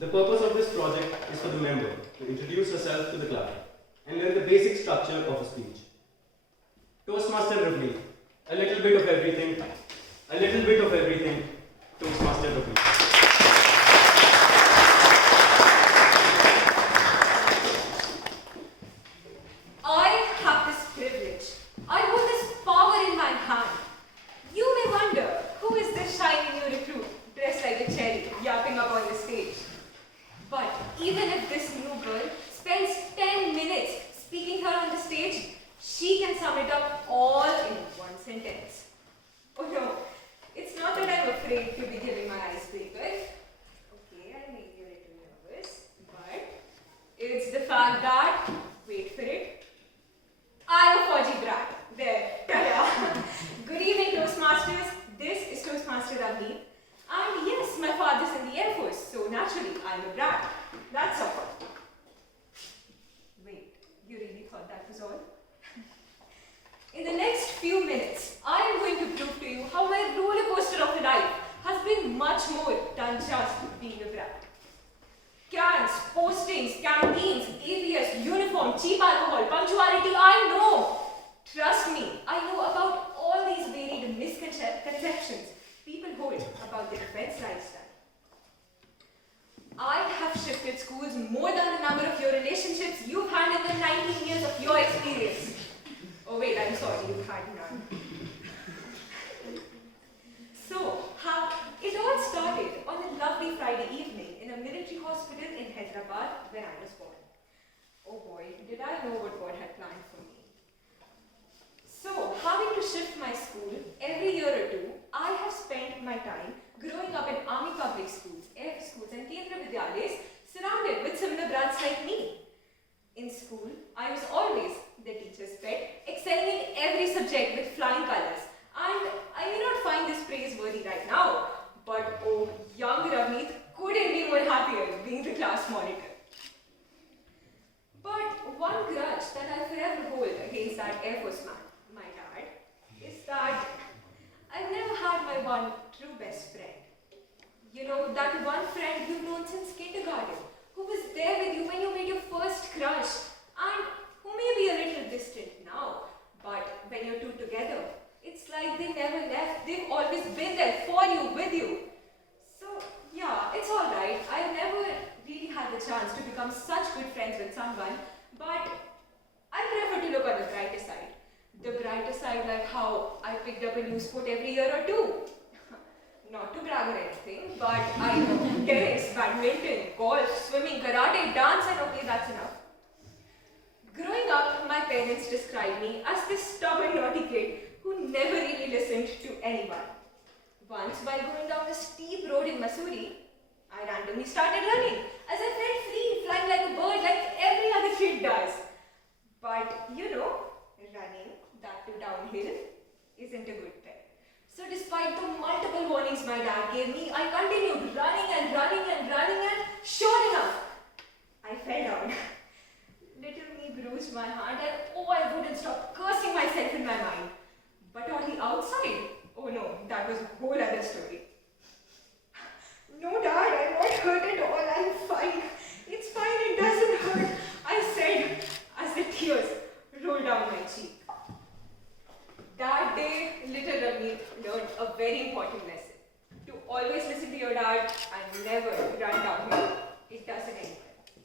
The purpose of this project is for the member to introduce herself to the club and learn the basic structure of a speech. Toastmaster Ravneet, a little bit of everything, Toastmaster Ravneet. I have this privilege. I hold this power in my hand. You may wonder, who is this shiny new recruit, dressed like a cherry, yapping up on the stage? But even if this new girl spends 10 minutes speaking here on the stage, she can sum it up all in one sentence. Oh no, it's not that I'm afraid to be giving my icebreaker. Okay, I may be a little nervous, but it's the fact that, wait for it, I'm a 4G brat. There, ta-da! Good evening, Toastmasters. This is Toastmaster Ravneet. And yes, my father's in the Air Force, so naturally, I'm a brat. That's all. Wait, you really thought that was all? In the next few minutes, I am going to prove to you how my roller coaster of a life has been much more than just being a brat. Cans, postings, canteens, ABS, uniform, cheap alcohol, punctuality, I know. Trust me, I know about all these varied misconceptions people hold about the defense lifestyle. I have shifted schools more than the number of your relationships you've had in the 19 years of your experience. Oh wait, I'm sorry, you've had none. So, it all started on a lovely Friday evening in a military hospital in Hyderabad when I was born. Oh boy, did I know what God had planned for me. So, having to shift my school every year or two, I have spent my time growing up in army public schools, air schools and Kendra Vidyalayas surrounded with similar brats like me. In school, I was always the teacher's pet, excelling in every subject with flying colors. And I may not find this praiseworthy right now, but oh, young Ravneet couldn't be more happier being the class monitor. But one grudge that I forever hold against that Air Force man, my dad, is that I've never had my one true best friend. You know, that one friend you've known since kindergarten, who was there with you when you made your first crush, and who may be a little distant now, but when you're two together, it's like they never left. They've always been there for you, with you. So, yeah, it's alright. I've never really had the chance to become such good friends with someone, but I prefer to look on the brighter side. The brighter side, like how I picked up a new sport every year or two. Not to brag or anything, but I know tennis, badminton, golf, swimming, karate, dance, and okay, that's enough. Growing up, my parents described me as this stubborn, naughty kid who never really listened to anyone. Once, while going down a steep road in Missouri, I randomly started running as I felt free, flying like a bird, like every other kid does. But, you know, running, that too downhill, isn't a good thing. So despite the multiple warnings my dad gave me, I continued running and sure enough, I fell down. Little me bruised my hand and oh, I wouldn't stop cursing myself in my mind. But on the outside, oh no, that was a whole other story. No dad, I'm not hurt at all, I'm fine. It's fine, it doesn't hurt, I said as the tears rolled down my cheek. That day, little Ravneet learned a very important lesson. To always listen to your dad and never run downhill. It doesn't end well.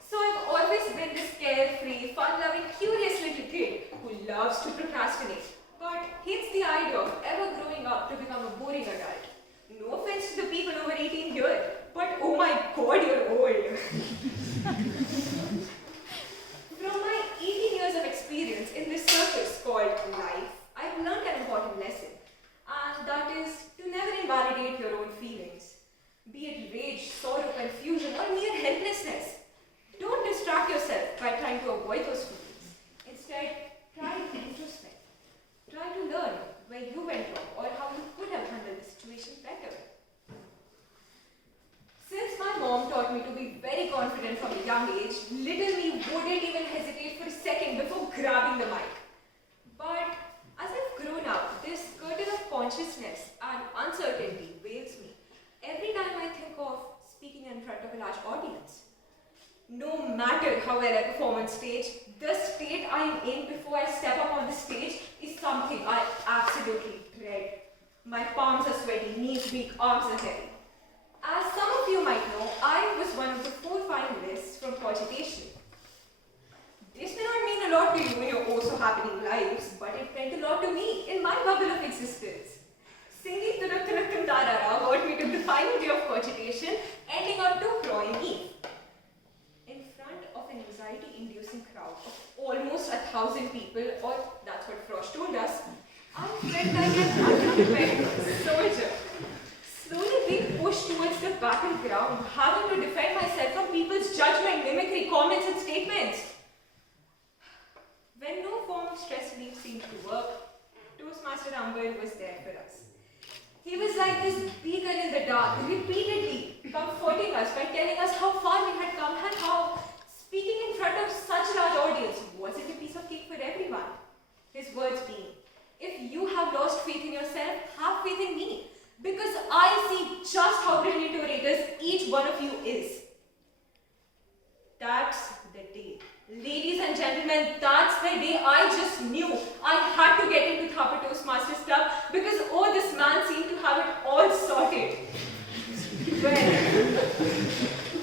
So I've always been this carefree, fun-loving, curious little kid who loves to procrastinate, but hates the idea of ever growing up to become a boring adult. No offense to the people over 18 here, but oh my god, you're old. From my 18 years of experience in this circus called life, I've learned an important lesson, and that is to never invalidate your own feelings, be it rage, sorrow, confusion, or mere helplessness. Don't distract yourself by trying to avoid those feelings. Instead, try to introspect. Try to learn where you went wrong or how you could have handled the situation better. Since my mom taught me to be very confident from a young age, little me wouldn't even hesitate for a second before grabbing the mic. But as I've grown up, this curtain of consciousness and uncertainty veils me. Every time I think of speaking in front of No matter how well I perform on stage, the state I am in before I step up on the stage is something I absolutely dread. My palms are sweaty, knees weak, arms are heavy. As some of you might know, I was one of the 4 finalists from Cogitation. This may not mean a lot to you in your also happening lives, but it meant a lot to me in my bubble of existence. Singing Tunak Tunak Kantarara got me to the final day of Cogitation, ending up to Crying Eve. In front of an anxiety-inducing crowd of almost 1,000 people, or that's what Frost told us, I felt like an unprepared soldier. Slowly being pushed towards the battleground, having to defend myself from people's judgment, mimicry, comments and statements. When no form of stress relief seemed to work, Toastmaster Amber was there for us. He was like this beacon in the dark, repeatedly comforting us by telling us how far we had come and how speaking in front of such a large audience wasn't a piece of cake for everyone. His words being, if you have lost faith in yourself, have faith in me, because I see just how brilliant orators each one of you is. That's the day. Ladies and gentlemen, that's the day I just knew I had to get into Thapar Toastmasters Club because oh, this man seemed to have it all sorted. Well,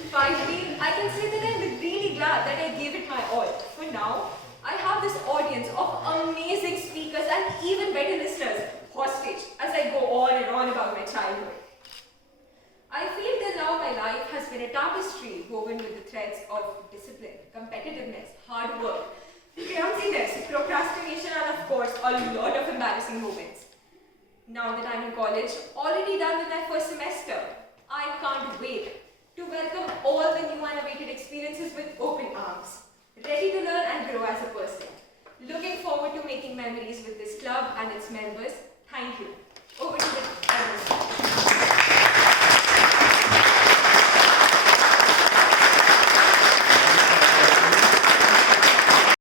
finally, I can say that I'm really glad that I gave it my all. For now, I have this audience of amazing speakers and even better listeners hostage as I go on and on about my childhood. I feel that now my life has been a tapestry woven with the threads of discipline, competitiveness, hard work, clumsiness, procrastination, and of course, a lot of embarrassing moments. Now that I'm in college, already done with my first semester, I can't wait to welcome all the new and awaited experiences with open arms, ready to learn and grow as a person. Looking forward to making memories with this club and its members